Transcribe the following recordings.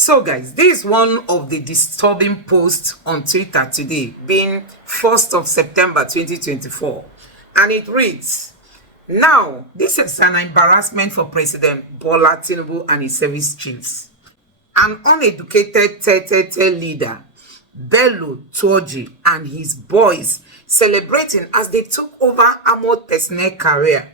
So guys, this is one of the disturbing posts on Twitter today, being 1st of September 2024, and it reads, "Now, this is an embarrassment for President Bola Tinubu and his service chiefs. An uneducated Tete leader, Bello Tuoji, and his boys celebrating as they took over Armoured personnel carrier,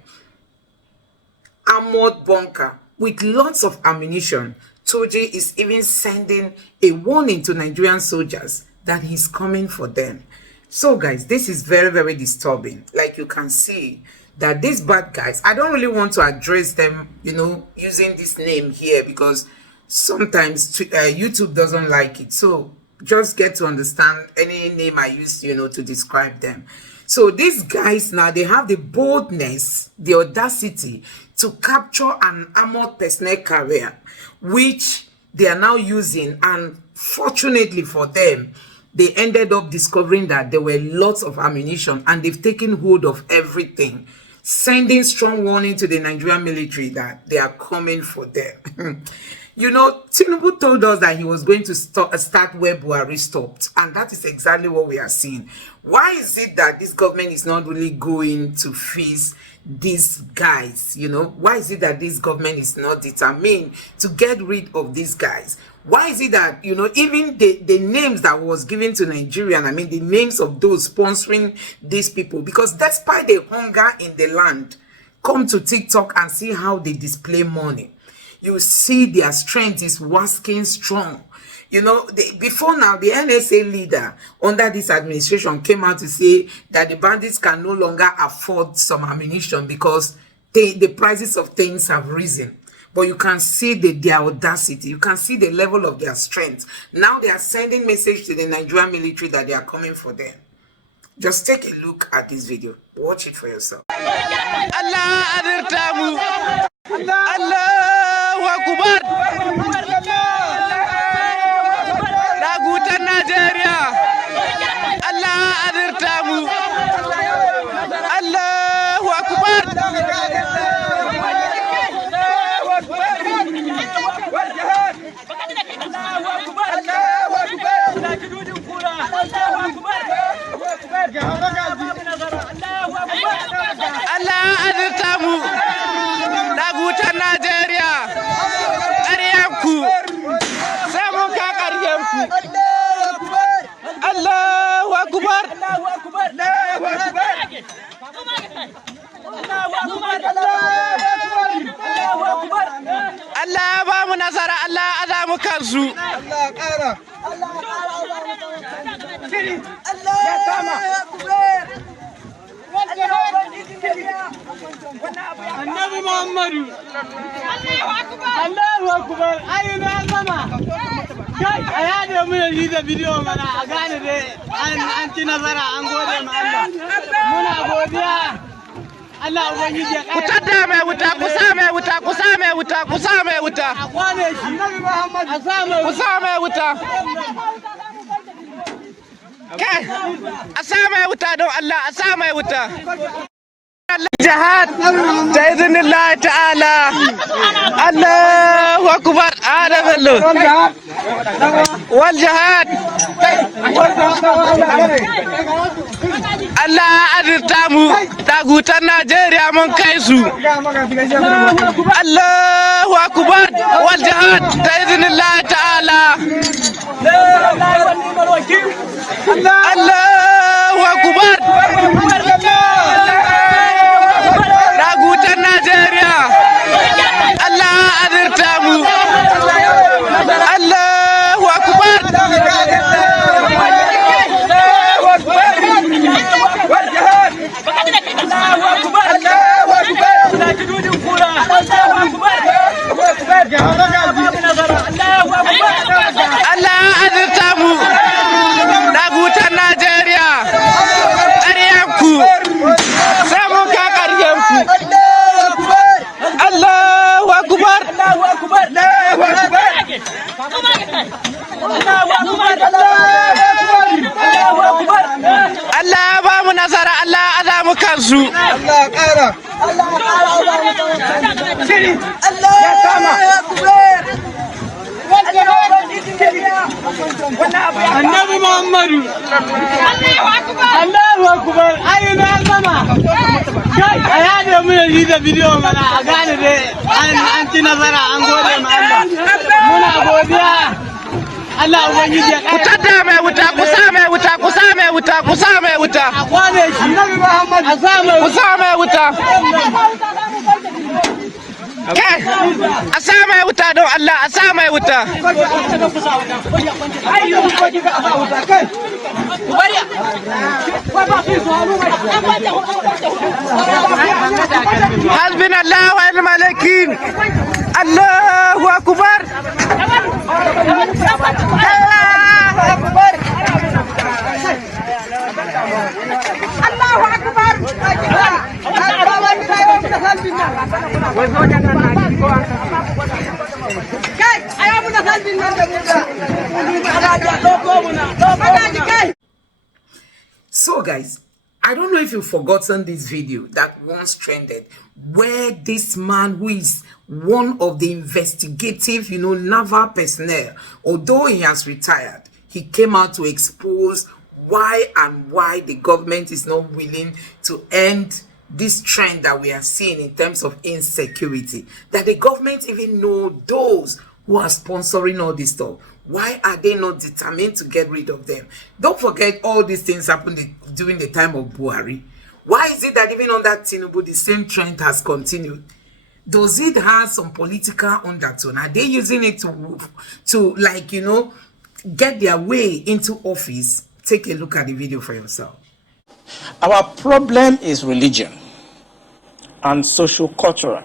Armoured bunker with lots of ammunition. Tuoji is even sending a warning to Nigerian soldiers that he's coming for them." So guys, this is very, very disturbing. Like you can see that these bad guys, I don't really want to address them, using this name here, because sometimes YouTube doesn't like it. So just get to understand any name I use, to describe them. So these guys now, they have the boldness, the audacity to capture an armored personnel carrier, which they are now using. And fortunately for them, they ended up discovering that there were lots of ammunition, and they've taken hold of everything, sending strong warning to the Nigerian military that they are coming for them. Tinubu told us that he was going to start where Buhari stopped, and that is exactly what we are seeing. Why is it that this government is not really going to face these guys? Why is it that this government is not determined to get rid of these guys? Why is it that, even the names that was given to Nigerian, the names of those sponsoring these people, because despite the hunger in the land, come to TikTok and see how they display money. You see their strength is waxing strong. Before now, the NSA leader under this administration came out to say that the bandits can no longer afford some ammunition because the prices of things have risen. But you can see their audacity. You can see the level of their strength. Now they are sending message to the Nigerian military that they are coming for them. Just take a look at this video. Watch it for yourself. Allah ba mu nasara, Allah azamu kansu. Annabi Muhammadu. Allahu akbar. Ayyuna zama. Kai aya da mun yi da bidiyo mana a gane dai an ci nazara, an gode ma Allah. Muna godiya. Allah ubangiji ya kare. Ku tada mai wuta, ku sa mai wuta, ku sa mai wuta, ku sa mai wuta. A kwane shi. Annabi Muhammad. Ku sa mai wuta. Kai a sa mai wuta don Allah, a sa mai wuta. جهاد بإذن الله تعالى. الله أكبر. هذا بلو والجهاد. الله أدرتامو تاغوتا نيجيريا من كايسو. الله أكبر والجهاد بإذن الله تعالى. الله أكبر. Allah ba mu nasara, Allah azamu kansu. Allah ƙara. Allah ƙara. Allah ya kama. Annabi Muhammadu. Allahu Akbar. Ayi na gama. Kai a yada mu yi da bidiyo mana a gane dai an ci nazara an gode ma Allah. Muna godiya. Allah ubangiji ya kare. Kutada mai wuta, kusa mai wuta, kusa mai wuta, kusa mai wuta. A kwane shi. Annabi Muhammad a sa mai wuta. Kusa mai wuta. Kai, a sa mai wuta don Allah, a sa mai wuta. Hasbina Allah wa ni'mal wakeel. Allahu Akbar. Allahu Akbar. Allahu Akbar. So guys, I don't know if you've forgotten this video that once trended where this man, who is one of the investigative, naval personnel, although he has retired, he came out to expose why the government is not willing to end this trend that we are seeing in terms of insecurity, that the government even know those who are sponsoring all this stuff. Why are they not determined to get rid of them? Don't forget, all these things happened during the time of Buhari. Why is it that even on that Tinubu, the same trend has continued? Does it have some political undertone? Are they using it to get their way into office? Take a look at the video for yourself. Our problem is religion and socio-cultural.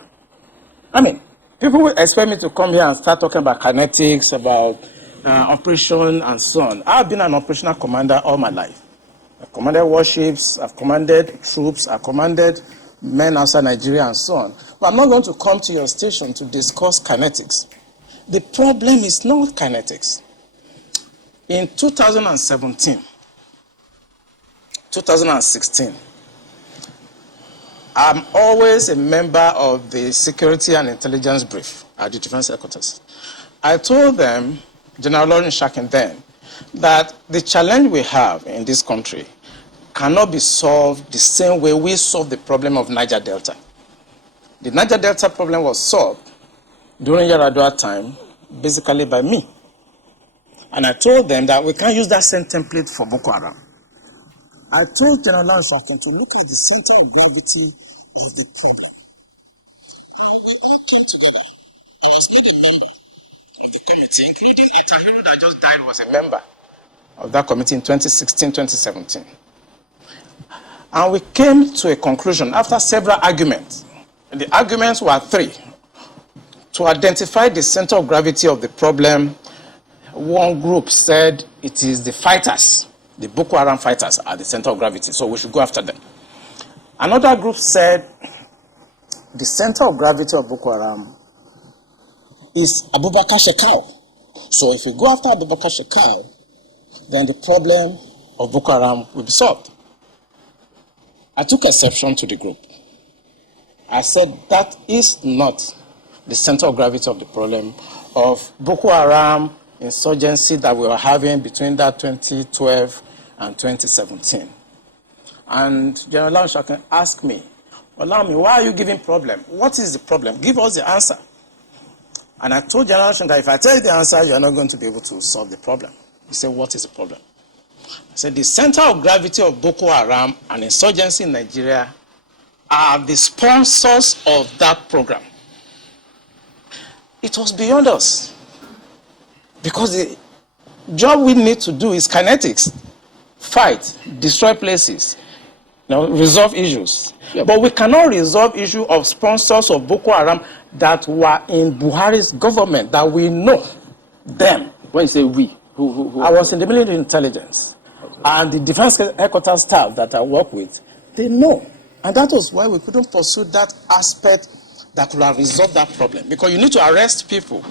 I mean, people will expect me to come here and start talking about kinetics, about operation and so on. I've been an operational commander all my life. I've commanded warships, I've commanded troops, I've commanded men outside Nigeria and so on. But I'm not going to come to your station to discuss kinetics. The problem is not kinetics. In 2017, 2016, I'm always a member of the Security and Intelligence Brief at the Defense Headquarters. I told them, General Lawrence Shakin then, that the challenge we have in this country cannot be solved the same way we solved the problem of Niger Delta. The Niger Delta problem was solved during Yaradua time, basically by me. And I told them that we can't use that same template for Boko Haram. I told General Lawrence Shakin to look at the center of gravity of the problem. And we all came together. I was made a member of the committee, including Etahiru that just died was a member of that committee in 2016, 2017. And we came to a conclusion after several arguments. And the arguments were three. To identify the center of gravity of the problem, one group said it is the fighters. The Boko Haram fighters are the center of gravity, so we should go after them. Another group said the center of gravity of Boko Haram is Abubakar Shekau. So if we go after Abubakar Shekau, then the problem of Boko Haram will be solved. I took exception to the group. I said that is not the center of gravity of the problem of Boko Haram insurgency that we were having between that 2012 and 2017. And General Lawrence Shakin asked me, Olami, why are you giving problem? What is the problem? Give us the answer. And I told General Shakin that if I tell you the answer, you are not going to be able to solve the problem. He said, what is the problem? I said, the center of gravity of Boko Haram and insurgency in Nigeria are the sponsors of that program. It was beyond us. Because the job we need to do is kinetics. Fight, destroy places, resolve issues. Yep. But we cannot resolve issue of sponsors of Boko Haram that were in Buhari's government, that we know them. When you say we, who I was in the military intelligence. Okay. And the defense headquarters staff that I work with, they know. And that was why we couldn't pursue that aspect that could have resolved that problem. Because you need to arrest people.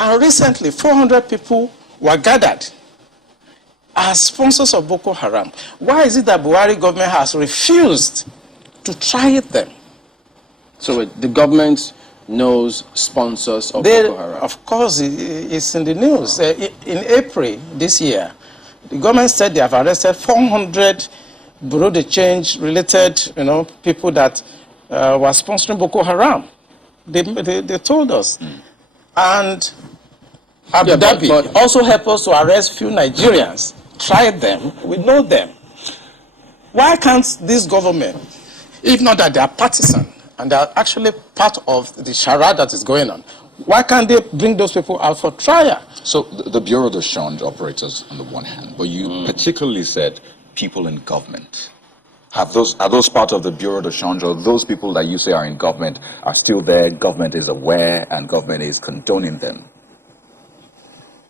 And recently, 400 people were gathered as sponsors of Boko Haram. Why is it that Buhari government has refused to try them? So the government knows sponsors of They, Boko Haram? of course, it's in the news. In April this year, the government said they have arrested 400 bureau de change related, people that were sponsoring Boko Haram. They told us. And Abu Dhabi but also helped us to arrest few Nigerians. Tried them, we know them. Why can't this government, if not that they are partisan and they are actually part of the charade that is going on, why can't they bring those people out for trial? So the Bureau de Change operators on the one hand, but you particularly said people in government. Are those part of the Bureau de Change, or those people that you say are in government are still there, government is aware and government is condoning them?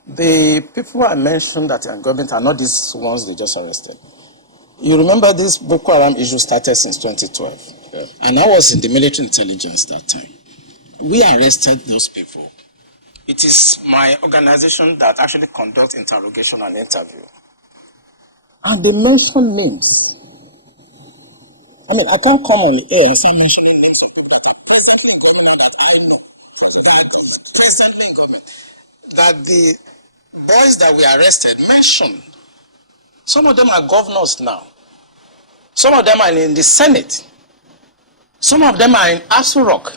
The people I mentioned that are in government are not these ones they just arrested. You remember this Boko Haram issue started since 2012. Yeah. And I was in the military intelligence that time. We arrested those people. It is my organization that actually conducts interrogation and interview. And they mention names. I mean, I can't come on the air and start mentioning names of people that are presently in government that I know. Presently in government. That the boys that we arrested mentioned. Some of them are governors now. Some of them are in the Senate. Some of them are in Aso Rock.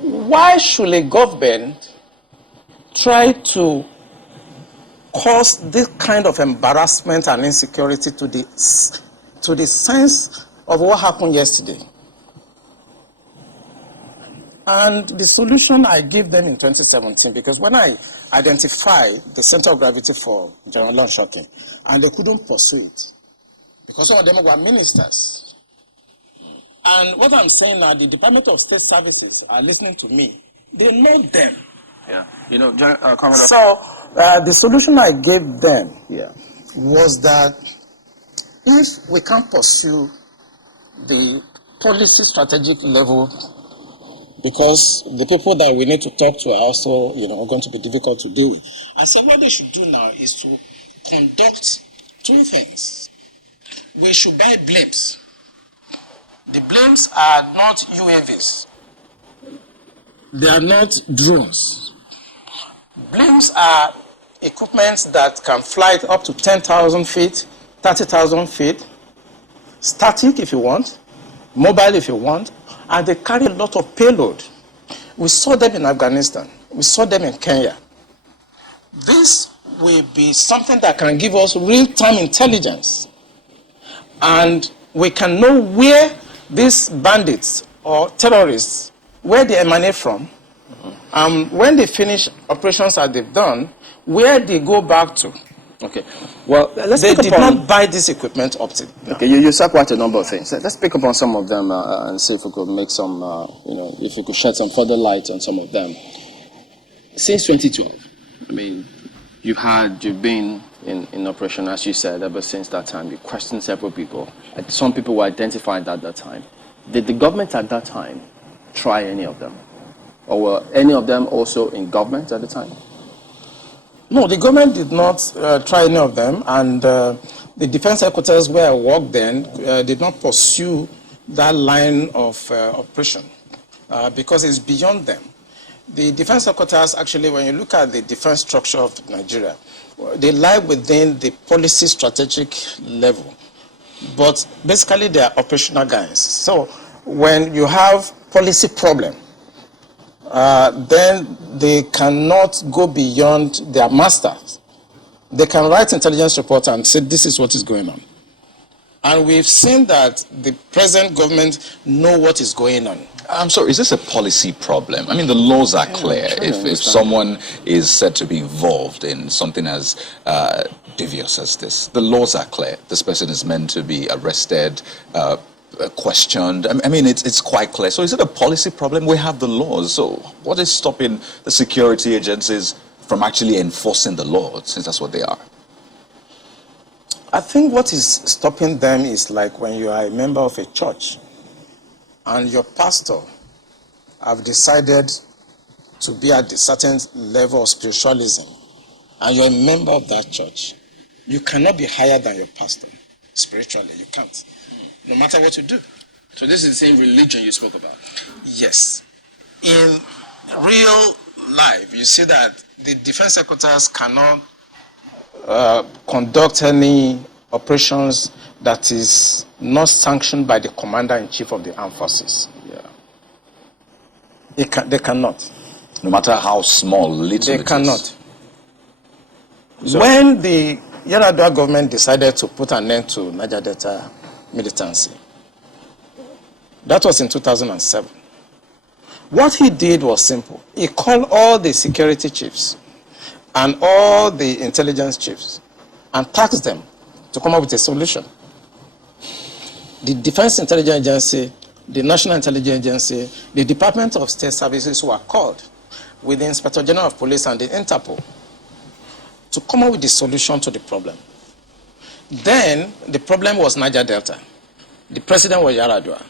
Why should a government try to cause this kind of embarrassment and insecurity to the sense of what happened yesterday? And the solution I gave them in 2017, because when I identified the center of gravity for General Shocking, and they couldn't pursue it, because some of them were ministers. And what I'm saying now, the Department of State Services are listening to me. They know them. Yeah, Commodore. So the solution I gave them was that if we can't pursue the policy strategic level, because the people that we need to talk to are also, going to be difficult to deal with. I said what they should do now is to conduct two things. We should buy blimps. The blimps are not UAVs. They are not drones. Blimps are equipment that can fly up to 10,000 feet, 30,000 feet, static if you want, mobile if you want, and they carry a lot of payload. We saw them in Afghanistan. We saw them in Kenya. This will be something that can give us real-time intelligence. And we can know where these bandits or terrorists, where they emanate from, when they finish operations that they've done, where they go back to. Okay. Well, they did not buy this equipment up to. Okay, you said quite a number of things. Let's pick up on some of them and see if we could make some, if we could shed some further light on some of them. Since 2012, I mean, you've been in operation, as you said, ever since that time. You questioned several people. Some people were identified at that time. Did the government at that time try any of them? Or were any of them also in government at the time? No, the government did not try any of them, and the defense headquarters where I worked then did not pursue that line of operation because it's beyond them. The defense headquarters, actually, when you look at the defense structure of Nigeria, they lie within the policy strategic level, but basically they are operational guys. So when you have policy problem, then they cannot go beyond their masters. They can write intelligence reports and say this is what is going on. And we've seen that the present government know what is going on. I'm sorry, is this a policy problem? I mean, the laws are clear. If someone is said to be involved in something as devious as this, the laws are clear. This person is meant to be arrested, questioned. I mean, it's quite clear. So is it a policy problem? We have the laws. So what is stopping the security agencies from actually enforcing the law, since that's what they are? I think what is stopping them is like when you are a member of a church and your pastor have decided to be at a certain level of spiritualism and you're a member of that church. You cannot be higher than your pastor spiritually. You can't. No matter what you do. So this is the same religion you spoke about? Yes. in real life, you see that the defense headquarters cannot conduct any operations that is not sanctioned by the commander-in-chief of the armed forces. Yeah. They cannot. No matter how small, little They it cannot. is. So, When the Yar'Adua government decided to put an end to Niger Delta militancy, that was in 2007. What he did was simple. He called all the security chiefs and all the intelligence chiefs and tasked them to come up with a solution. The Defense Intelligence Agency, the National Intelligence Agency, the Department of State Services were called with the Inspector General of Police and the Interpol to come up with the solution to the problem. Then the problem was Niger Delta. The president was Yar'Adua.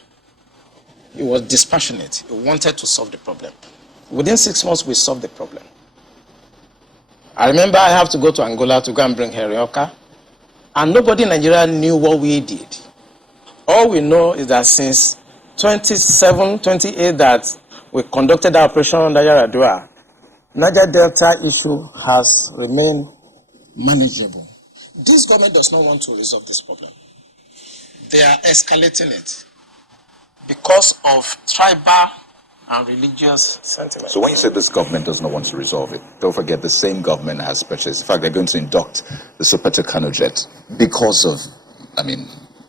He was dispassionate. He wanted to solve the problem. Within 6 months, we solved the problem. I remember I have to go to Angola to go and bring Herioka, and nobody in Nigeria knew what we did. All we know is that since 28 that we conducted our operation under Yar'Adua, Niger Delta issue has remained manageable. This government does not want to resolve this problem. They are escalating it because of tribal and religious sentiments. so when you say this government does not want to resolve it, don't forget the same government has purchased. In fact, they're going to induct the Sopeto Kano jet because of,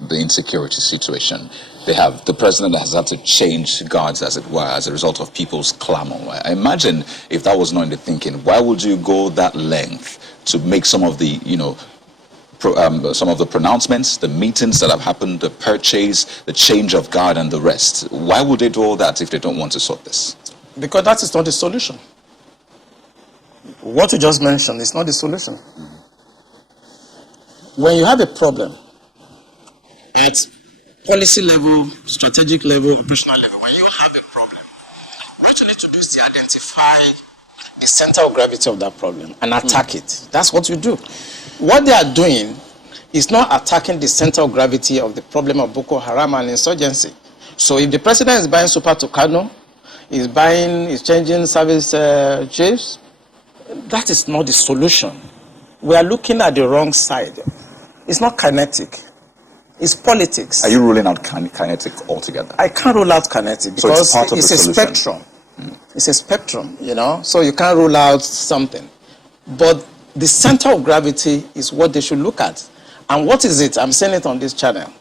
the insecurity situation. They have, the president has had to change guards, as it were, as a result of people's clamor. I imagine if that was not in the thinking, why would you go that length to make some of the, some of the pronouncements, the meetings that have happened, the purchase, the change of guard and the rest? Why would they do all that if they don't want to sort this? Because that is not the solution. What you just mentioned is not the solution. When you have a problem at policy level, strategic level, operational level, when you have a problem, what you need to do is to identify the center of gravity of that problem and attack it. That's what you do. What they are doing is not attacking the center of gravity of the problem of Boko Haram and insurgency. So if the president is buying Super Tucano, is changing service chiefs, that is not the solution. We are looking at the wrong side. It's not kinetic. It's politics. Are you ruling out kinetic altogether? I can't rule out kinetic So because it's part of it's the a solution. spectrum. It's a spectrum, so you can't rule out something. But the center of gravity is what they should look at. And what is it? I'm saying it on this channel.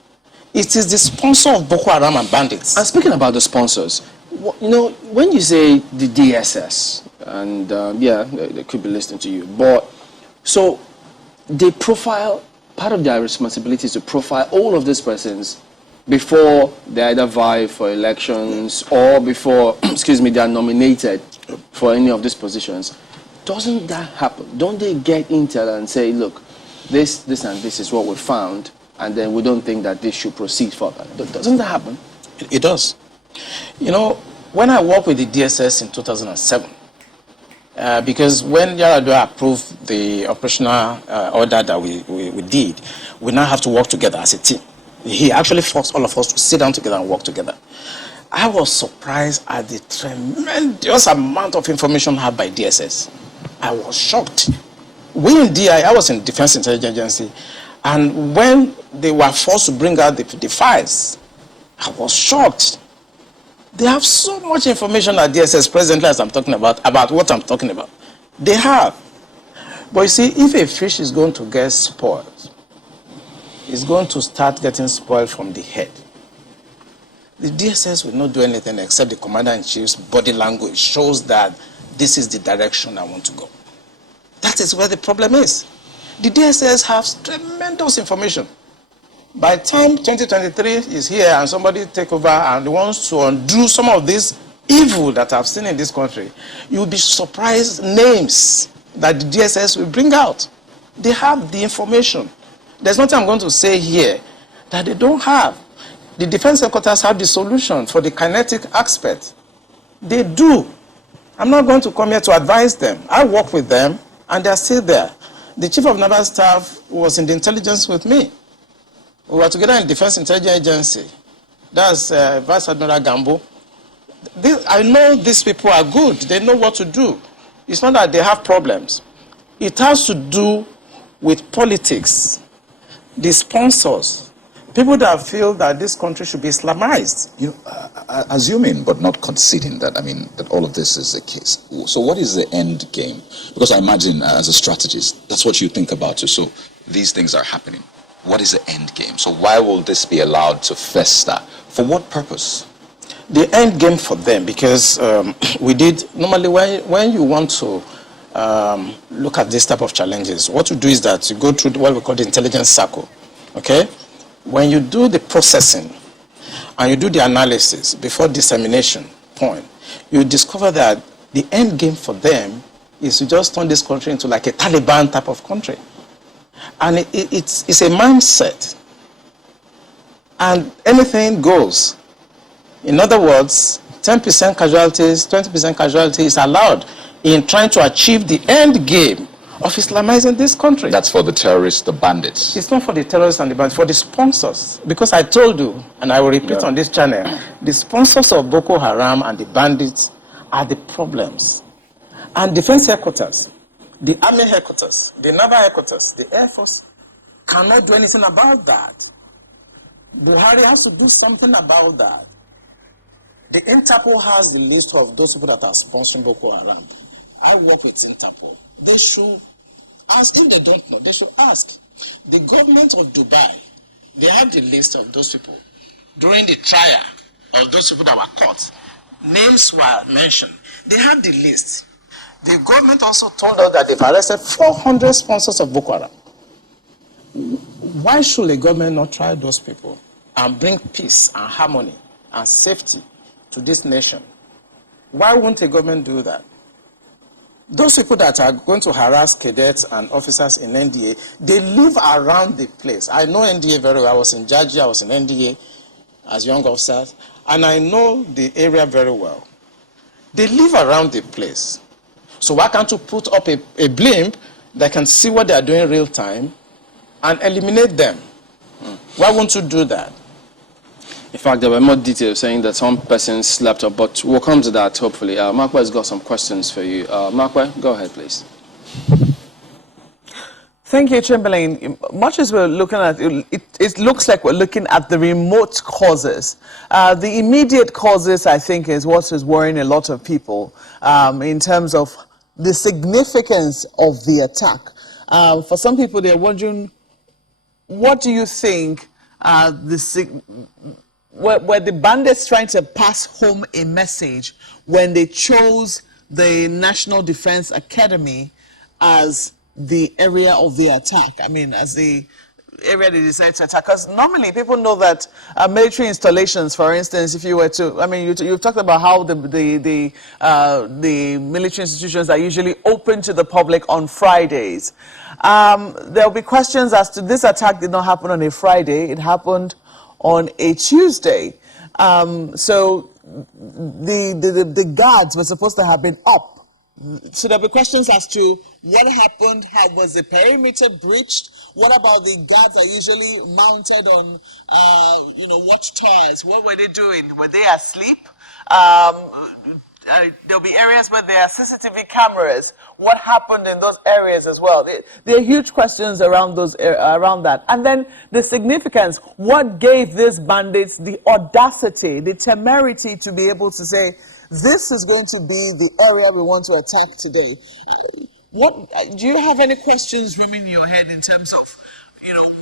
It is the sponsor of Boko Haram and bandits. And speaking about the sponsors, when you say the DSS, and they could be listening to you, but so they profile, part of their responsibility is to profile all of these persons before they either vie for elections or before, they are nominated for any of these positions. Doesn't that happen? Don't they get intel and say, look, this and this is what we found, and then we don't think that this should proceed further? Doesn't that happen? It does. When I worked with the DSS in 2007, because when Yar'Adua approved the operational order that we did, we now have to work together as a team. He actually forced all of us to sit down together and work together. I was surprised at the tremendous amount of information had by DSS. I was shocked. We in DI, I was in Defense Intelligence Agency, and when they were forced to bring out the files, I was shocked. They have so much information at DSS presently as I'm talking about what I'm talking about. They have. But you see, if a fish is going to get spoiled, it's going to start getting spoiled from the head. The DSS will not do anything except the commander-in-chief's body language shows that this is the direction I want to go. That is where the problem is. The DSS has tremendous information. By the time 2023 is here and somebody take over and wants to undo some of this evil that I've seen in this country, you'll be surprised names that the DSS will bring out. They have the information. There's nothing I'm going to say here that they don't have. The defense headquarters have the solution for the kinetic aspect. They do. I'm not going to come here to advise them. I work with them and they're still there. The chief of naval staff was in the intelligence with me. We were together in Defense Intelligence Agency. That's Vice Admiral Gambo. I know these people are good. They know what to do. It's not that they have problems. It has to do with politics, the sponsors, people that feel that this country should be Islamized. You know, assuming but not conceding that, I mean, that all of this is the case. So what is the end game? Because I imagine as a strategist, that's what you think about too. So these things are happening. What is the end game? So why will this be allowed to fester? For what purpose? The end game for them, because normally when you want to look at this type of challenges, what you do is that you go through what we call the intelligence circle, okay? When you do the processing and you do the analysis before dissemination point, you discover that the end game for them is to just turn this country into like a Taliban type of country. And it's a mindset. And anything goes. In other words, 10% casualties, 20% casualties is allowed in trying to achieve the end game of Islamizing this country. That's for the terrorists, the bandits. It's not for the terrorists and the bandits, for the sponsors. Because I told you, and I will repeat on this channel, the sponsors of Boko Haram and the bandits are the problems. And defense headquarters, the army headquarters, the naval headquarters, the air force cannot do anything about that. Buhari has to do something about that. The Interpol has the list of those people that are sponsoring Boko Haram. I work with Interpol. They should ask. If they don't know, they should ask. The government of Dubai, they have the list of those people. During the trial of those people that were caught, names were mentioned. They have the list. The government also told us that they've arrested 400 sponsors of Boko Haram. Why should the government not try those people and bring peace and harmony and safety to this nation? Why won't a government do that? Those people that are going to harass cadets and officers in NDA, they live around the place. I know NDA very well. I was in Georgia, I was in NDA as young officers, and I know the area very well. They live around the place. So why can't you put up a blimp that can see what they are doing in real time and eliminate them? Why won't you do that? In fact, there were more details saying that some persons slept up, but we'll come to that hopefully. Markwa has got some questions for you. Markwa, go ahead, please. Thank you, Chamberlain. Much as we're looking at it looks like we're looking at the remote causes. The immediate causes, I think, is what is worrying a lot of people in terms of the significance of the attack. For some people, they're wondering, what do you think were the bandits trying to pass home a message when they chose the National Defense Academy as the area of the attack? I mean, as the area they decided to attack? Because normally people know that military installations, for instance, if you were to, I mean, you've talked about how the military institutions are usually open to the public on Fridays. There'll be questions as to this attack did not happen on a Friday, it happened on a Tuesday. So the guards were supposed to have been up. So there'll be questions as to what happened, how was the perimeter breached, what about the guards are usually mounted on, watchtowers, what were they doing, were they asleep? There'll be areas where there are CCTV cameras. What happened in those areas as well? There are huge questions around around that. And then the significance, what gave these bandits the audacity, the temerity to be able to say, this is going to be the area we want to attack today? What do you have any questions roaming in your head in terms of,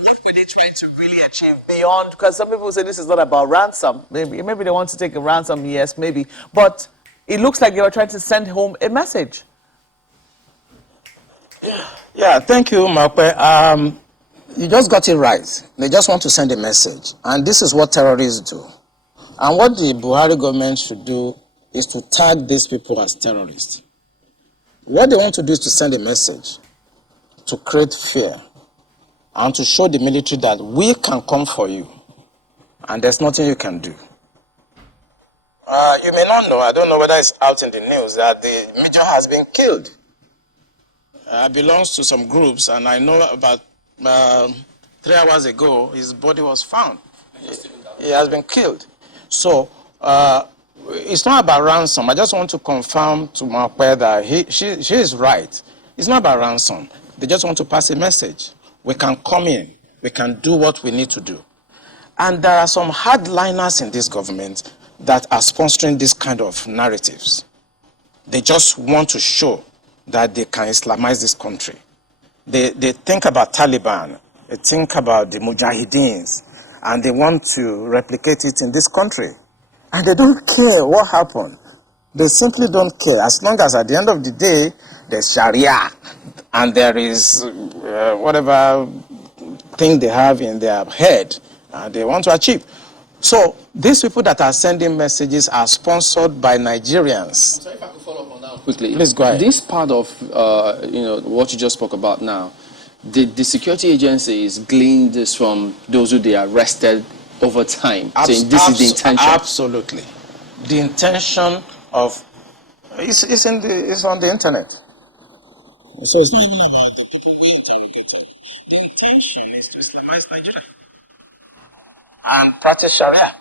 what were they trying to really achieve beyond? Because some people say this is not about ransom. Maybe they want to take a ransom, yes, maybe. But it looks like they were trying to send home a message. Yeah, thank you, Markwe. You just got it right. They just want to send a message. And this is what terrorists do. And what the Buhari government should do is to tag these people as terrorists. What they want to do is to send a message to create fear and to show the military that we can come for you and there's nothing you can do. You may not know, I don't know whether it's out in the news, that the major has been killed. Belongs to some groups, and I know about 3 hours ago, his body was found. He has been killed. So, it's not about ransom. I just want to confirm to Mokwe that she is right. It's not about ransom. They just want to pass a message. We can come in. We can do what we need to do. And there are some hardliners in this government that are sponsoring this kind of narratives. They just want to show that they can Islamize this country. They think about Taliban, they think about the Mujahideens, and they want to replicate it in this country. And they don't care what happened. They simply don't care. As long as at the end of the day, there's Sharia, and there is whatever thing they have in their head, they want to achieve. So these people that are sending messages are sponsored by Nigerians. So if I could follow up on that quickly. Please go ahead. This part of what you just spoke about now, the security agencies gleaned this from those who they arrested over time, saying this is the intention. Absolutely. The intention of it's on the internet. So it's not even about the people we interrogated. The intention is to Islamize Nigeria and practice Sharia.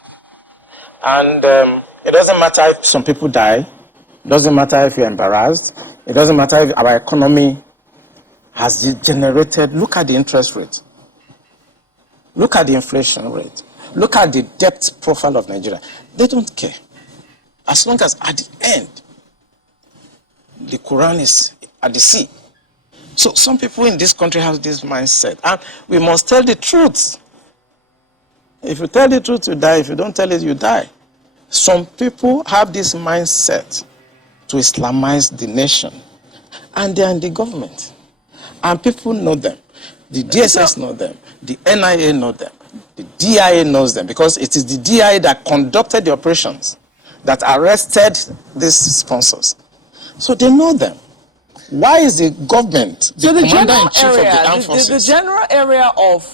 And it doesn't matter if some people die. It doesn't matter if you're embarrassed. It doesn't matter if our economy has generated. Look at the interest rate. Look at the inflation rate. Look at the debt profile of Nigeria. They don't care. As long as at the end, the Quran is at the sea. So some people in this country have this mindset. And we must tell the truth. If you tell the truth, you die. If you don't tell it, you die. Some people have this mindset to Islamize the nation. And they are in the government. And people know them. The DSS know them. The NIA know them. The DIA knows them. Because it is the DIA that conducted the operations, that arrested these sponsors. So they know them. Why is the government, the commander-in-chief of the armed forces? The general area of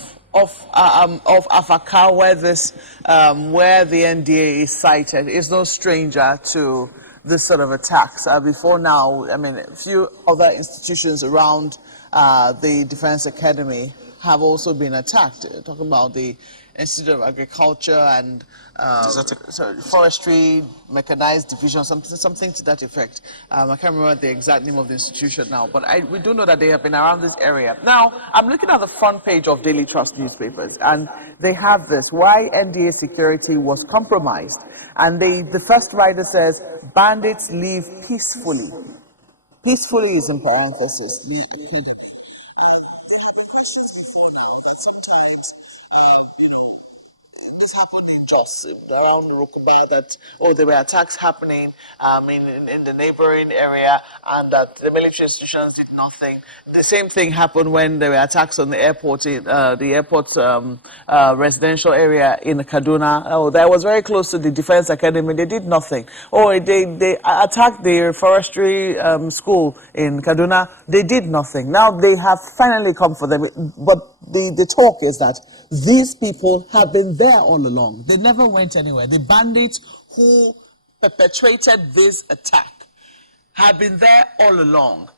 Afaka, where the NDA is cited, is no stranger to this sort of attacks. Before now, I mean, a few other institutions around the Defense Academy have also been attacked. Talking about the Institute of Agriculture and Forestry, Mechanized Division, something to that effect. I can't remember the exact name of the institution now, but we do know that they have been around this area. Now, I'm looking at the front page of Daily Trust newspapers, and they have this, why NDA security was compromised. And the first writer says, bandits leave peacefully. Peacefully is in parenthesis. This happened in Jos, around Rukuba, that there were attacks happening in the neighboring area, and that the military institutions did nothing. The same thing happened when there were attacks on the airport, the airport's residential area in Kaduna. That was very close to the Defense Academy. They did nothing. They attacked the forestry school in Kaduna. They did nothing. Now they have finally come for them. But the talk is that these people have been there all along. They never went anywhere. The bandits who perpetrated this attack have been there all along.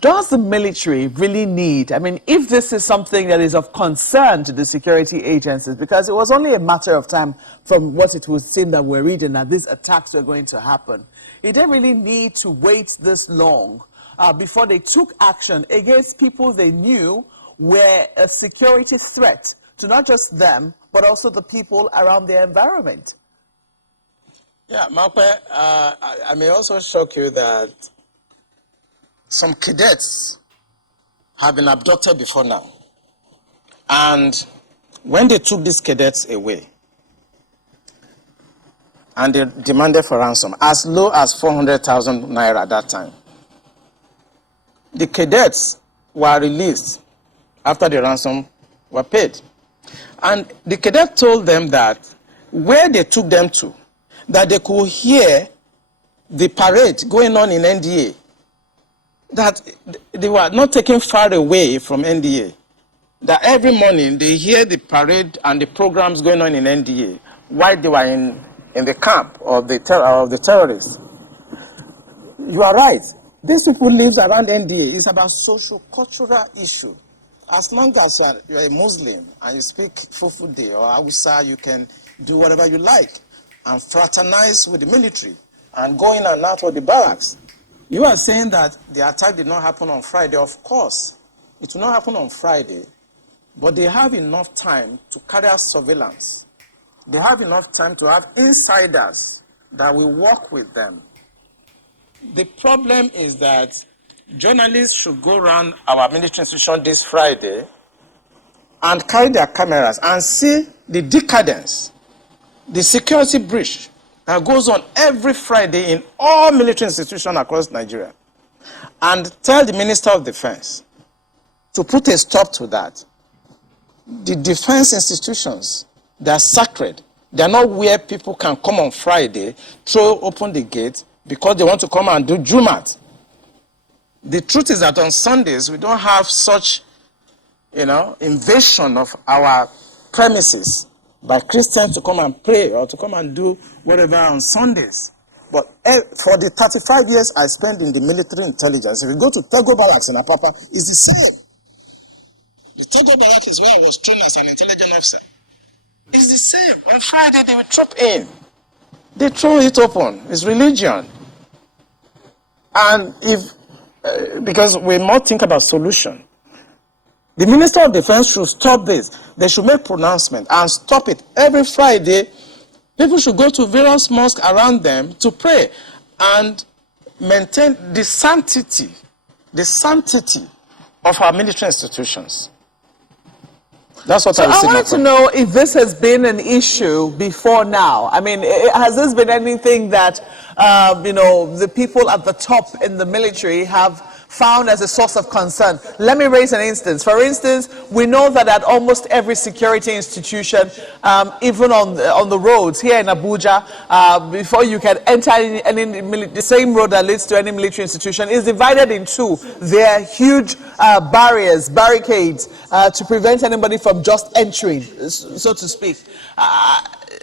Does the military really need, I mean, if this is something that is of concern to the security agencies, because it was only a matter of time from what it was seen that we're reading that these attacks were going to happen, they didn't really need to wait this long before they took action against people they knew were a security threat to not just them, but also the people around their environment. Yeah, Mokwe, I may also shock you that some cadets have been abducted before now. And when they took these cadets away, and they demanded for ransom, as low as 400,000 naira at that time, the cadets were released after the ransom were paid. And the cadet told them that where they took them to, that they could hear the parade going on in NDA, that they were not taken far away from NDA, that every morning they hear the parade and the programs going on in NDA while they were in the camp of the terrorists. You are right. These people live around NDA. It's about social-cultural issue. As long as you're a Muslim and you speak Fufude or Hausa, you can do whatever you like. and fraternize with the military and go in and out of the barracks. You are saying that the attack did not happen on Friday. Of course, it will not happen on Friday, but they have enough time to carry out surveillance. They have enough time to have insiders that will work with them. The problem is that journalists should go around our military institution this Friday and carry their cameras and see the decadence, the security breach that goes on every Friday in all military institutions across Nigeria, and tell the Minister of Defense to put a stop to that. The defense institutions, they are sacred. They are not where people can come on Friday, throw open the gate because they want to come and do Jumat. The truth is that on Sundays, we don't have such, invasion of our premises by Christians to come and pray or to come and do whatever on Sundays. But for the 35 years I spent in the military intelligence, if you go to Tego Barracks in Apapa, it's the same. The Tego Barracks is where I was trained as an intelligence officer. It's the same. On Friday, they will troop in. They throw it open. It's religion. And because we must think about solution. The Minister of Defense should stop this. They should make pronouncement and stop it. Every Friday, people should go to various mosques around them to pray and maintain the sanctity of our military institutions. That's what So I wanted to point. know if this has been an issue before now. I mean, has this been anything that, the people at the top in the military have found as a source of concern? Let me raise an instance. For instance, we know that at almost every security institution, even on the roads here in Abuja, before you can enter the same road that leads to any military institution is divided in two. There are huge barricades to prevent anybody from just entering, so to speak.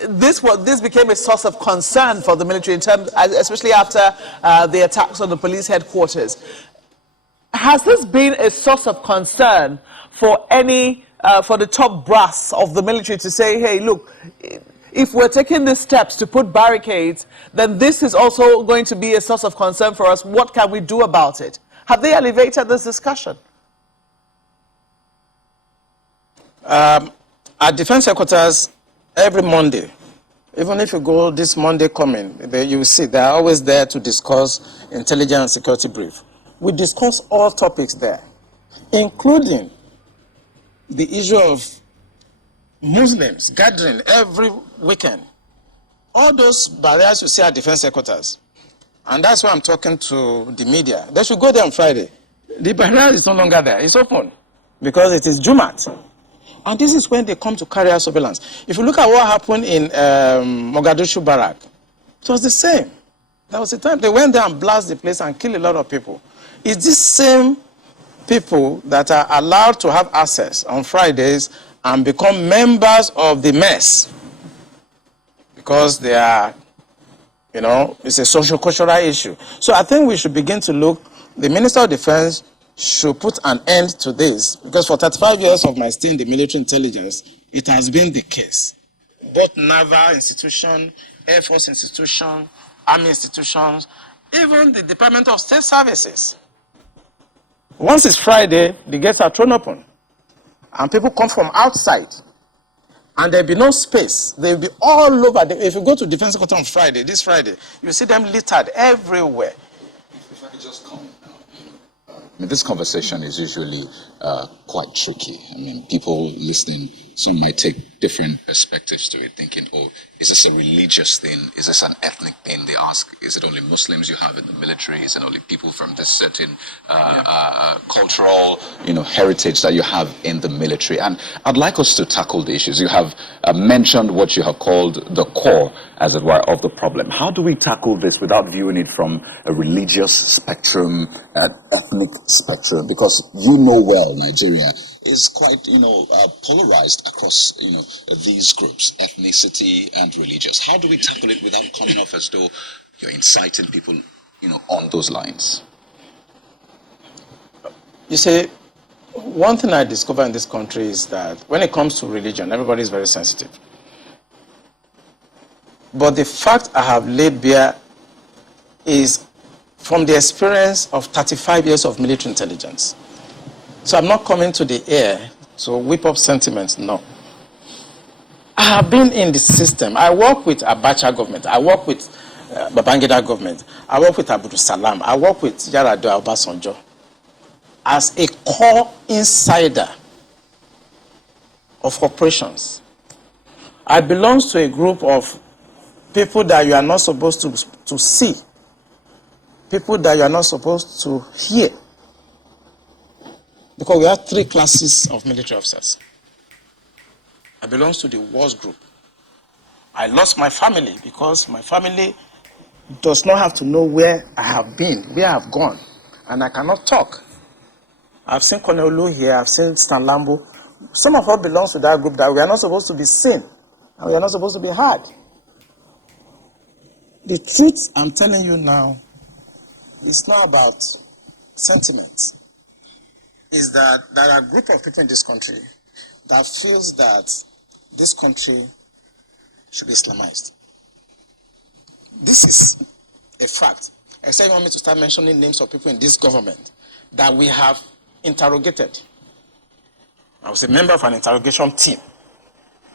This became a source of concern for the military, in terms, especially after the attacks on the police headquarters. Has this been a source of concern for for the top brass of the military to say, hey, look, if we're taking these steps to put barricades, then this is also going to be a source of concern for us. What can we do about it? Have they elevated this discussion? At defense headquarters, every Monday, even if you go this Monday coming, you will see they're always there to discuss intelligence and security brief. We discuss all topics there, including the issue of Muslims gathering every weekend. All those barriers you see at defense headquarters. And that's why I'm talking to the media. They should go there on Friday. The barrier is no longer there. It's open because it is Jumat. And this is when they come to carry out surveillance. If you look at what happened in Mogadishu Barrack, it was the same. That was the time they went there and blasted the place and killed a lot of people. It's these same people that are allowed to have access on Fridays and become members of the mess because they are, it's a social-cultural issue. So I think we should begin to look, the Minister of Defense should put an end to this, because for 35 years of my stay in the military intelligence, it has been the case. Both naval institution, Air Force institution, Army institutions, even the Department of State Services. Once it's Friday, the gates are thrown open. And people come from outside. And there'll be no space. They'll be all over. If you go to Defense Headquarters on Friday, this Friday, you see them littered everywhere. If I could just comment now. This conversation is usually quite tricky. I mean, people listening, some might take different perspectives to it, thinking, oh, is this a religious thing? Is this an ethnic thing? They ask, is it only Muslims you have in the military? Is it only people from this certain cultural, heritage that you have in the military? And I'd like us to tackle the issues. You have mentioned what you have called the core, as it were, of the problem. How do we tackle this without viewing it from a religious spectrum, an ethnic spectrum? Because well, Nigeria is quite, polarized across, these groups, ethnicity and religious. How do we tackle it without coming off as though you're inciting people, on those lines? You see, one thing I discovered in this country is that when it comes to religion, everybody is very sensitive. But the fact I have laid bare is from the experience of 35 years of military intelligence. So I'm not coming to the air to whip up sentiments, no. I have been in the system. I work with Abacha government. I work with Babangida government. I work with Abdul Salam. I work with Yar'Adua Obasanjo. As a core insider of operations, I belong to a group of people that you are not supposed to see, people that you are not supposed to hear. Because we have 3 classes of military officers. I belong to the wars group. I lost my family because my family does not have to know where I have been, where I have gone, and I cannot talk. I've seen Colonel Lu here, I've seen Stan Lambo. Some of us belong to that group that we are not supposed to be seen, and we are not supposed to be heard. The truth I'm telling you now is not about sentiments. Is that there are a group of people in this country that feels that this country should be Islamized. This is a fact. Except you want me to start mentioning names of people in this government that we have interrogated. I was a member of an interrogation team,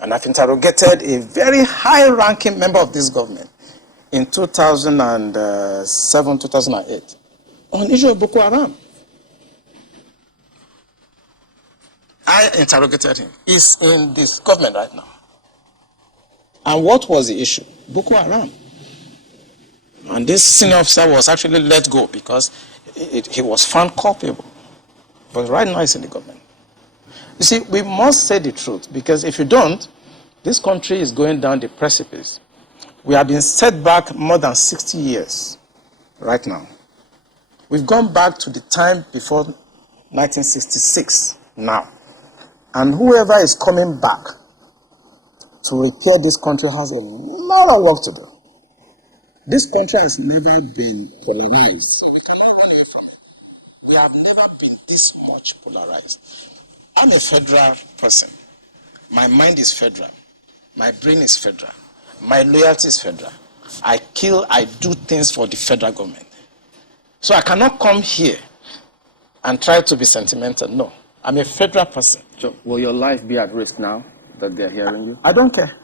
and I've interrogated a very high-ranking member of this government in 2007, 2008 on the issue of Boko Haram. I interrogated him. He's in this government right now. And what was the issue? Boko Haram. And this senior officer was actually let go because he was found culpable. But right now he's in the government. You see, we must say the truth, because if you don't, this country is going down the precipice. We have been set back more than 60 years right now. We've gone back to the time before 1966 now. And whoever is coming back to repair this country has a lot of work to do. This country has never been polarized, so we cannot run away from it. We have never been this much polarized. I'm a federal person. My mind is federal. My brain is federal. My loyalty is federal. I do things for the federal government. So I cannot come here and try to be sentimental. No. I'm a federal person. So will your life be at risk now that they're hearing you? I don't care.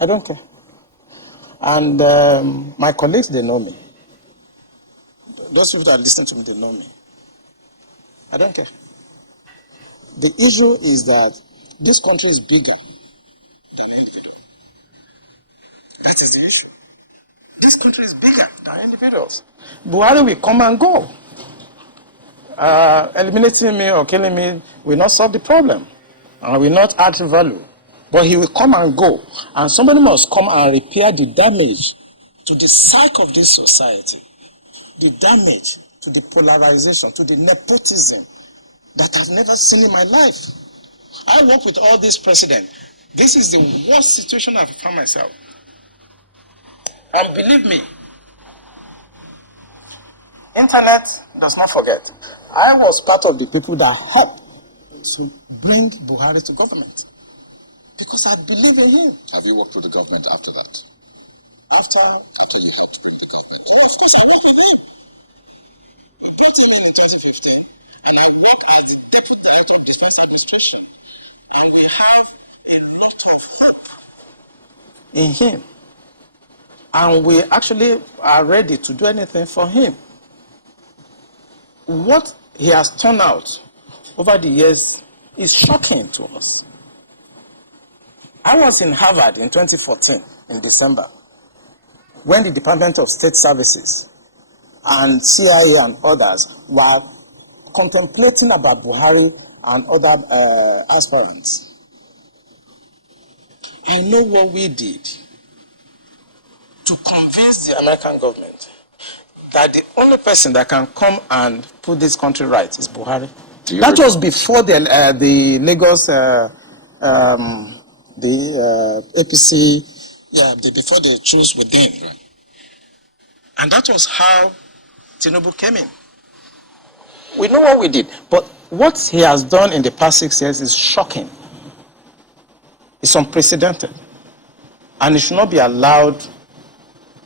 I don't care. And my colleagues, they know me. Those people that are listening to me, they know me. I don't care. The issue is that this country is bigger than individual. That is the issue. This country is bigger than individuals. Buhari will come and go. Eliminating me or killing me will not solve the problem and will not add value. But he will come and go, and somebody must come and repair the damage to the psyche of this society, the damage to the polarization, to the nepotism that I've never seen in my life. I work with all these presidents. This is the worst situation I've found myself. And believe me, internet does not forget. I was part of the people that helped to bring Buhari to government because I believe in him. Have you worked with the government after that? After you left the government? Oh, of course, I worked with him. We brought him in 2015, and I worked as the deputy director of defense administration. And we have a lot of hope in him. And we actually are ready to do anything for him. What he has turned out over the years is shocking to us. I was in Harvard in 2014, in December, when the Department of State Services and CIA and others were contemplating about Buhari and other aspirants. I know what we did to convince the American government that the only person that can come and put this country right is Buhari. That was before the Lagos, APC, before they chose within. Right. And that was how Tinubu came in. We know what we did, but what he has done in the past 6 years is shocking. It's unprecedented. And it should not be allowed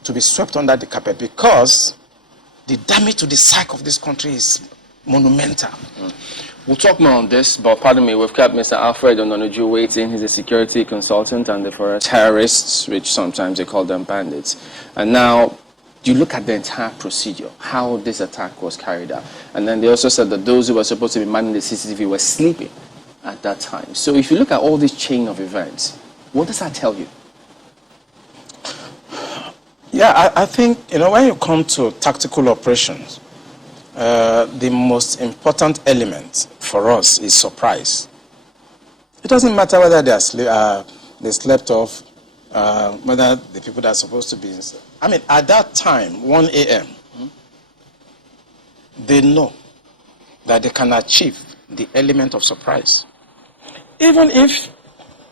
to be swept under the carpet because the damage to the psyche of this country is monumental. We'll talk more on this, but pardon me, we've kept Mr. Alfred Ononuju waiting. He's a security consultant and for terrorists, which sometimes they call them bandits. And now, you look at the entire procedure, how this attack was carried out. And then they also said that those who were supposed to be manning the CCTV were sleeping at that time. So if you look at all this chain of events, what does that tell you? Yeah, I think, when you come to tactical operations, the most important element for us is surprise. It doesn't matter whether they slept off, whether the people that are supposed to be inside. I mean, at that time, 1 a.m., they know that they can achieve the element of surprise. Even if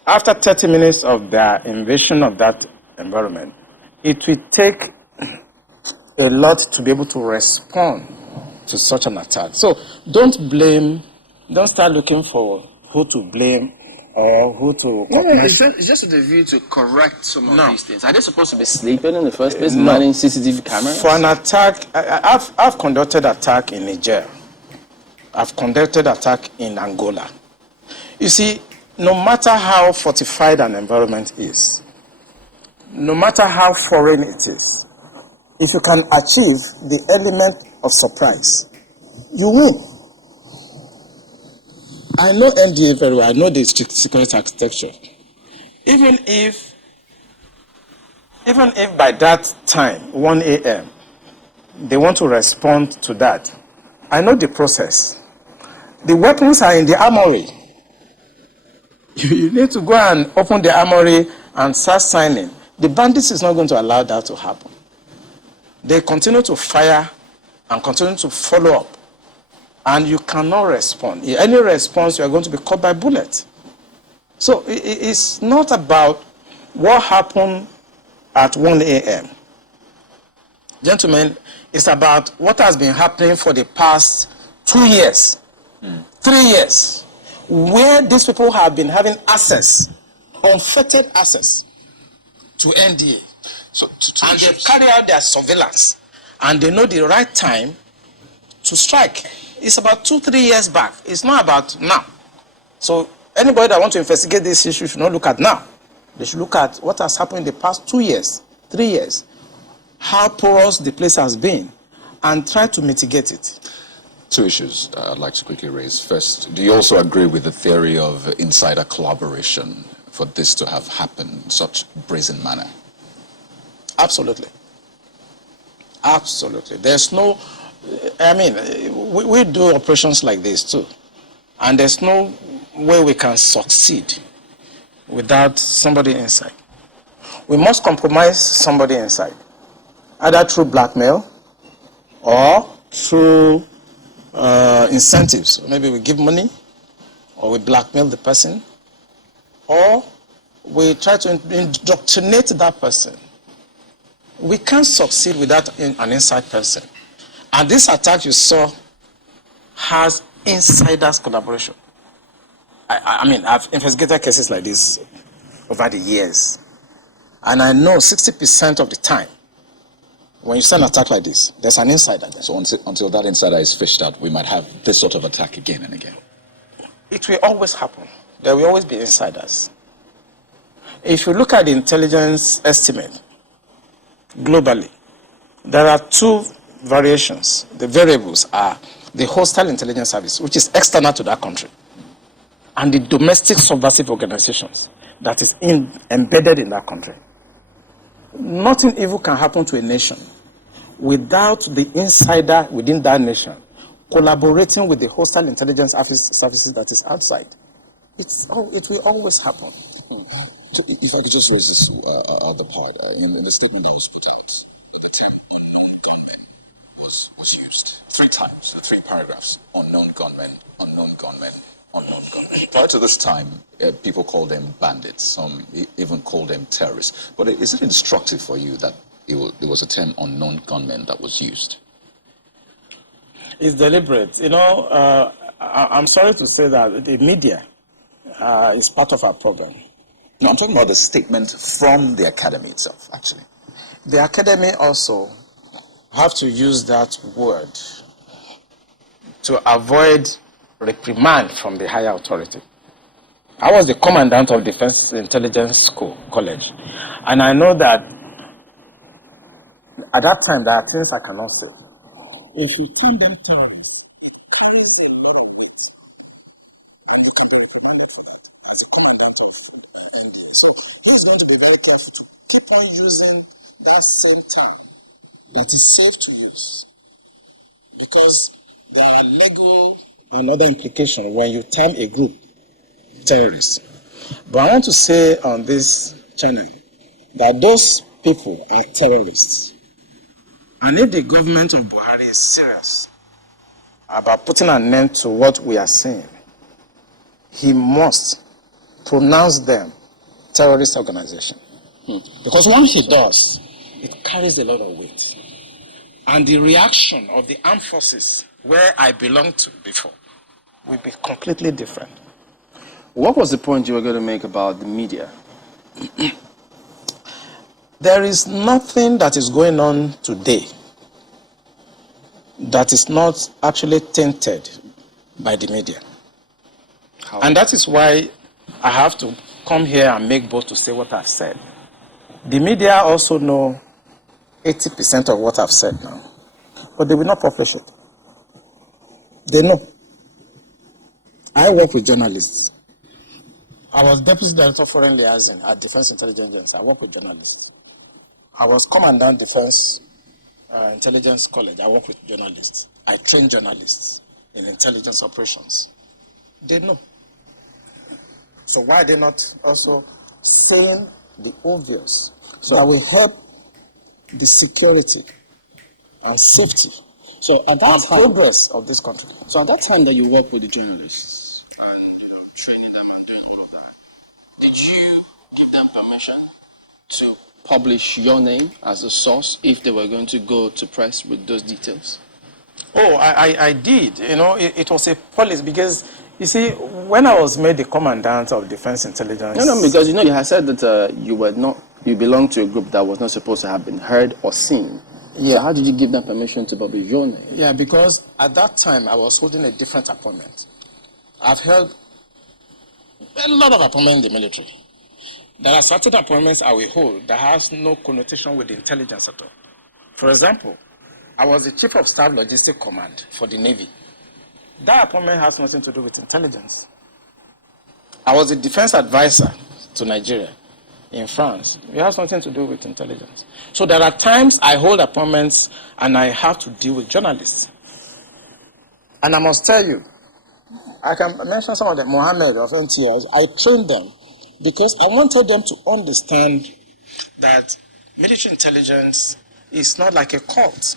after 30 minutes of their invasion of that environment, it will take a lot to be able to respond to such an attack. So don't start looking for who to blame or who to... It's just with the view to correct some of these things. Are they supposed to be sleeping in the first place, manning CCTV cameras? For an attack, I've conducted attack in Niger. I've conducted attack in Angola. You see, no matter how fortified an environment is, no matter how foreign it is, if you can achieve the element of surprise, you win. I know NDA very well. I know the security architecture. Even if by that time, 1 a.m., they want to respond to that, I know the process. The weapons are in the armory. You need to go and open the armory and start signing. The bandits is not going to allow that to happen. They continue to fire and continue to follow up. And you cannot respond. Any response, you are going to be caught by bullet. So it's not about what happened at 1 a.m. Gentlemen, it's about what has been happening for the past 2 years, 3 years, where these people have been having access, unfettered access to NDA. So and they carry out their surveillance, and they know the right time to strike. It's about 2-3 years back. It's not about now. So anybody that wants to investigate this issue should not look at now. They should look at what has happened in the past 2 years, 3 years, how porous the place has been, and try to mitigate it. Two issues I'd like to quickly raise. First, do you also agree with the theory of insider collaboration for this to have happened in such brazen manner? Absolutely. Absolutely. There's no, we do operations like this too. And there's no way we can succeed without somebody inside. We must compromise somebody inside, either through blackmail or through incentives. Maybe we give money, or we blackmail the person, or we try to indoctrinate that person. We can't succeed without an inside person. And this attack you saw has insiders collaboration. I've investigated cases like this over the years. And I know 60% of the time, when you see an attack like this, there's an insider there. So until that insider is fished out, we might have this sort of attack again and again. It will always happen. There will always be insiders. If you look at the intelligence estimate, globally, there are two variations. The variables are the hostile intelligence service, which is external to that country, and the domestic subversive organizations that is embedded in that country. Nothing evil can happen to a nation without the insider within that nation collaborating with the hostile intelligence services that is outside. It will always happen. So if I could just raise this other part, in the statement that was put out, the term unknown gunmen was used 3 times, 3 paragraphs. Unknown gunmen, unknown gunmen, unknown gunmen. Prior to this time, people called them bandits, some even called them terrorists. But is it instructive for you that it was a term unknown gunmen that was used? It's deliberate. I'm sorry to say that the media is part of our problem. No, I'm talking about the statement from the academy itself, actually. The academy also have to use that word to avoid reprimand from the higher authority. I was the commandant of Defense Intelligence School, College, and I know that at that time there are things I cannot say. If you term them terrorists, so he's going to be very careful to keep on using that same term that is safe to use, because there are legal and other implications when you term a group terrorists. But I want to say on this channel that those people are terrorists. And if the government of Buhari is serious about putting an end to what we are seeing, he must pronounce them terrorist organization. Because once he does, it carries a lot of weight. And the reaction of the armed forces, where I belonged to before, will be completely different. What was the point you were going to make about the media? There is nothing that is going on today that is not actually tainted by the media. How? And that is why I have to come here and make bold to say what I've said. The media also know 80% of what I've said now, but they will not publish it. They know. I work with journalists. I was Deputy Director of Foreign Liaison at Defense Intelligence Agency. I work with journalists. I was Commandant Defense Intelligence College. I work with journalists. I train journalists in intelligence operations. They know. So why are they not also saying the obvious? So that will help the security and safety. So at that progress of this country. So at that time that you worked with the journalists and training them and doing all that, did you give them permission to publish your name as a source if they were going to go to press with those details? Oh, I did. You know, it was a policy because, you see, when I was made the commandant of Defense Intelligence... No, because, you had said that you belonged to a group that was not supposed to have been heard or seen. Yeah. So how did you give them permission to publish your name? Yeah, because at that time I was holding a different appointment. I've held a lot of appointments in the military. There are certain appointments I will hold that has no connotation with intelligence at all. For example, I was the Chief of Staff Logistic Command for the Navy. That appointment has nothing to do with intelligence. I was the defense advisor to Nigeria in France. It has nothing to do with intelligence. So there are times I hold appointments and I have to deal with journalists. And I must tell you, I can mention some of them. Mohammed of NTS, I trained them because I wanted them to understand that military intelligence is not like a cult.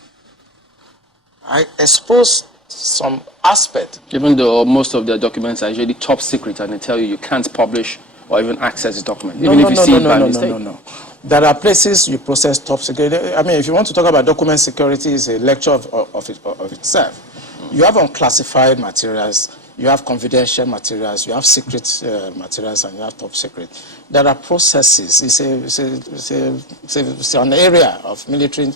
I exposed some aspect. Even though most of their documents are usually top secret and they tell you can't publish or even access the document. No. There are places you process top secret. I mean, if you want to talk about document security, it's a lecture of itself. You have unclassified materials, you have confidential materials, you have secret materials, and you have top secret. There are processes. It's an area of military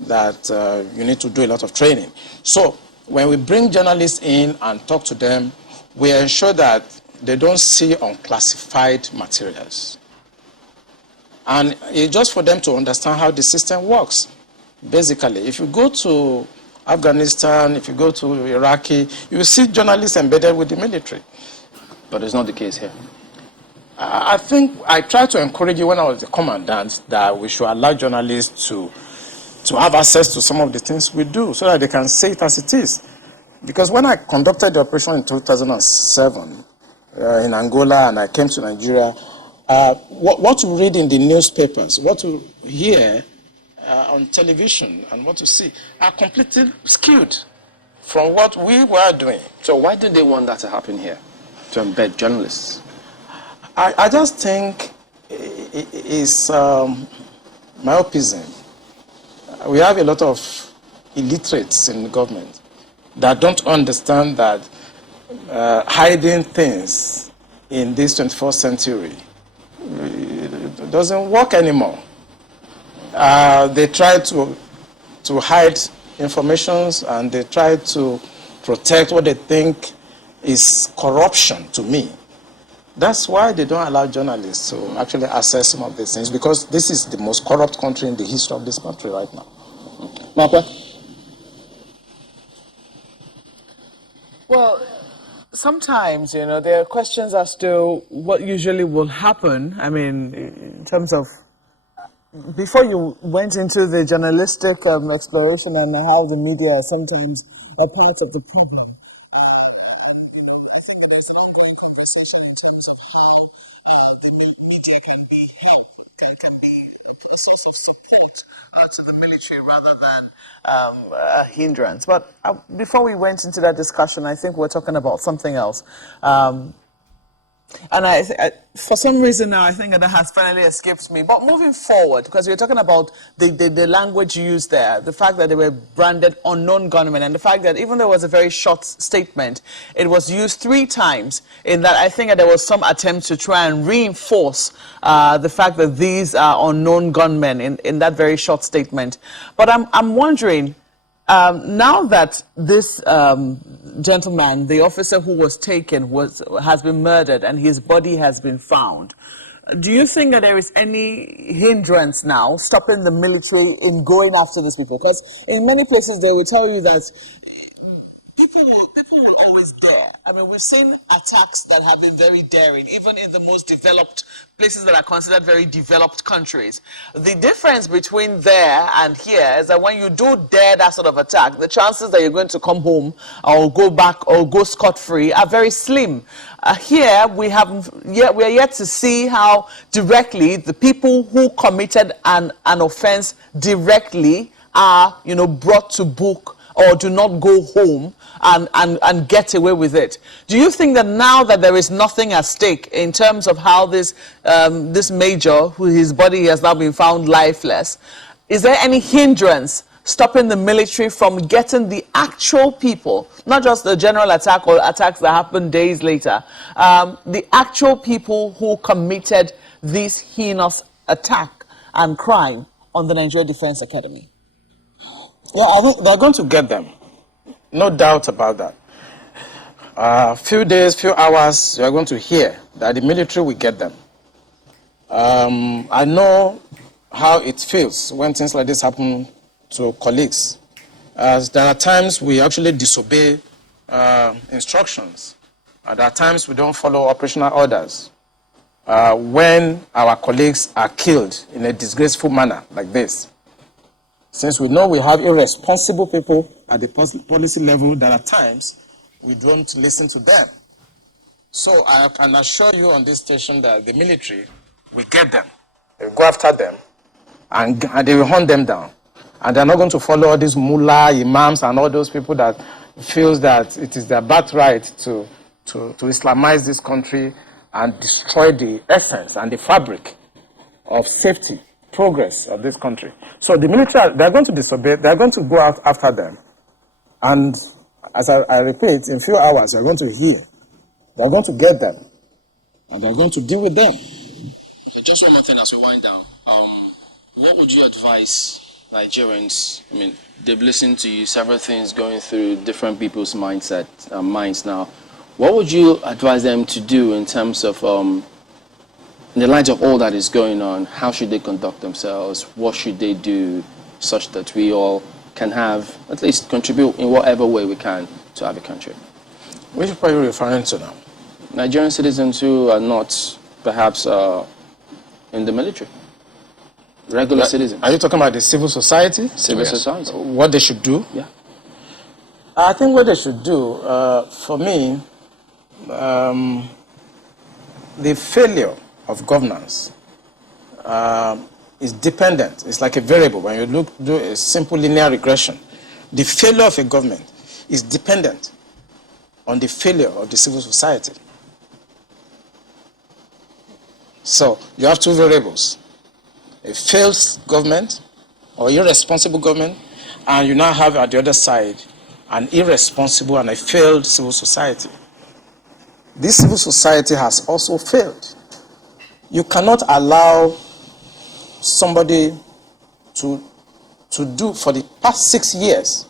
that you need to do a lot of training. So when we bring journalists in and talk to them, we ensure that they don't see unclassified materials. And it's just for them to understand how the system works. Basically, if you go to Afghanistan, if you go to Iraqi, you will see journalists embedded with the military. But it's not the case here. I think I tried to encourage you when I was the commandant that we should allow journalists to have access to some of the things we do so that they can say it as it is. Because when I conducted the operation in 2007 in Angola and I came to Nigeria, what you read in the newspapers, what you hear on television and what you see are completely skewed from what we were doing. So why did they want that to happen here, to embed journalists? I just think it's myopism. We have a lot of illiterates in the government that don't understand that hiding things in this 21st century it doesn't work anymore. They try to hide informations, and they try to protect what they think is corruption to me. That's why they don't allow journalists to actually access some of these things, because this is the most corrupt country in the history of this country right now. Marpa? Well, sometimes, you know, there are questions as to what usually will happen. I mean, in terms of, before you went into the journalistic exploration and how the media are sometimes a part of the problem. A source of support to the military rather than a hindrance. But before we went into that discussion, I think we're talking about something else. And for some reason now, I think that has finally escaped me. But moving forward, because we were talking about the language used there, the fact that they were branded unknown gunmen, and the fact that even though it was a very short statement, it was used 3 times, in that I think that there was some attempt to try and reinforce the fact that these are unknown gunmen in that very short statement. But I'm wondering, now that this gentleman, the officer who was taken, has been murdered and his body has been found, do you think that there is any hindrance now stopping the military in going after these people? Because in many places they will tell you that people will always dare. I mean, we've seen attacks that have been very daring, even in the most developed places that are considered very developed countries. The difference between there and here is that when you do dare that sort of attack, the chances that you're going to come home or go back or go scot-free are very slim. Here, we are yet to see how directly the people who committed an offense directly are, you know, brought to book or do not go home and get away with it. Do you think that now that there is nothing at stake in terms of how this major, who his body has now been found lifeless, is there any hindrance stopping the military from getting the actual people, not just the general attack or attacks that happened days later, the actual people who committed this heinous attack and crime on the Nigeria Defense Academy? Yeah, I think they're going to get them. No doubt about that. Few days, few hours, you're going to hear that the military will get them. I know how it feels when things like this happen to colleagues. There are times we actually disobey instructions. There are times we don't follow operational orders. When our colleagues are killed in a disgraceful manner like this. Since we know we have irresponsible people at the policy level, there are times we don't listen to them. So I can assure you on this station that the military will get them. They will go after them and they will hunt them down. And they're not going to follow all these mullah, imams, and all those people that feels that it is their birthright to Islamize this country and destroy the essence and the fabric of safety, progress of this country. So the military, they're going to disobey, they're going to go out after them. And as I repeat, in a few hours, you're going to hear, they're going to get them. And they're going to deal with them. Just one more thing as we wind down. What would you advise Nigerians? I mean, they've listened to you, several things going through different people's minds now. What would you advise them to do in terms of, in the light of all that is going on, how should they conduct themselves? What should they do such that we all can have, at least contribute in whatever way we can to have a country? Which people are you referring to now? Nigerian citizens who are not perhaps in the military. Regular citizens. Are you talking about the civil society? Civil society. What they should do? Yeah. I think what they should do, for me, the failure of governance is dependent. It's like a variable. When you do a simple linear regression, the failure of a government is dependent on the failure of the civil society. So you have two variables: a failed government or irresponsible government, and you now have at the other side an irresponsible and a failed civil society. This civil society has also failed. You cannot allow somebody to do for the past 6 years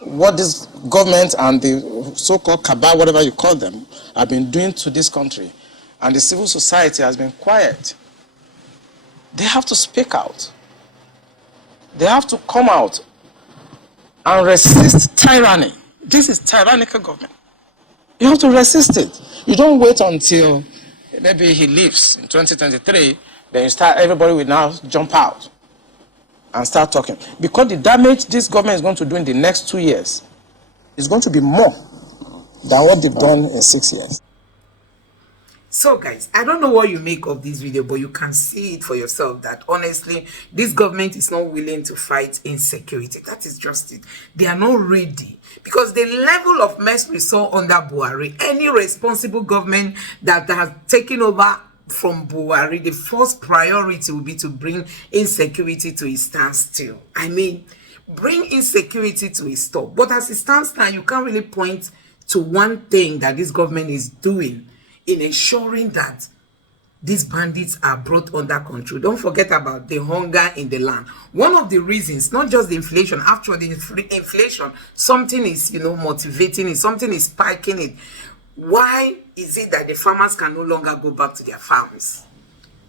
what this government and the so-called cabal, whatever you call them, have been doing to this country. And the civil society has been quiet. They have to speak out. They have to come out and resist tyranny. This is tyrannical government. You have to resist it. You don't wait until maybe he leaves in 2023, then you start, everybody will now jump out and start talking. Because the damage this government is going to do in the next 2 years is going to be more than what they've done in 6 years. So guys, I don't know what you make of this video, but you can see it for yourself that honestly, this government is not willing to fight insecurity. That is just it. They are not ready. Because the level of mess we saw under Buhari, any responsible government that has taken over from Buhari, the first priority will be to bring insecurity to a standstill. I mean, bring insecurity to a stop. But as it stands now, you can't really point to one thing that this government is doing in ensuring that these bandits are brought under control. Don't forget about the hunger in the land. One of the reasons, not just the inflation, actually the inflation, something is, motivating it, something is spiking it. Why is it that the farmers can no longer go back to their farms?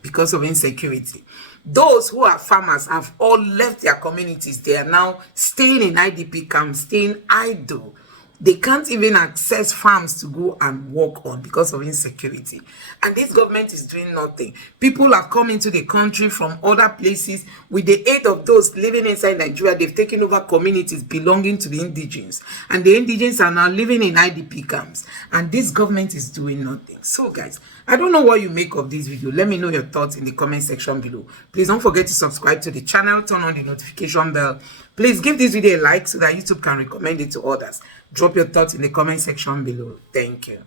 Because of insecurity. Those who are farmers have all left their communities. They are now staying in IDP camps, staying idle. They can't even access farms to go and work on because of insecurity. And this government is doing nothing. People have come into the country from other places. With the aid of those living inside Nigeria, they've taken over communities belonging to the indigenes. And the indigenes are now living in IDP camps. And this government is doing nothing. So guys, I don't know what you make of this video. Let me know your thoughts in the comment section below. Please don't forget to subscribe to the channel, turn on the notification bell. Please give this video a like so that YouTube can recommend it to others. Drop your thoughts in the comment section below. Thank you.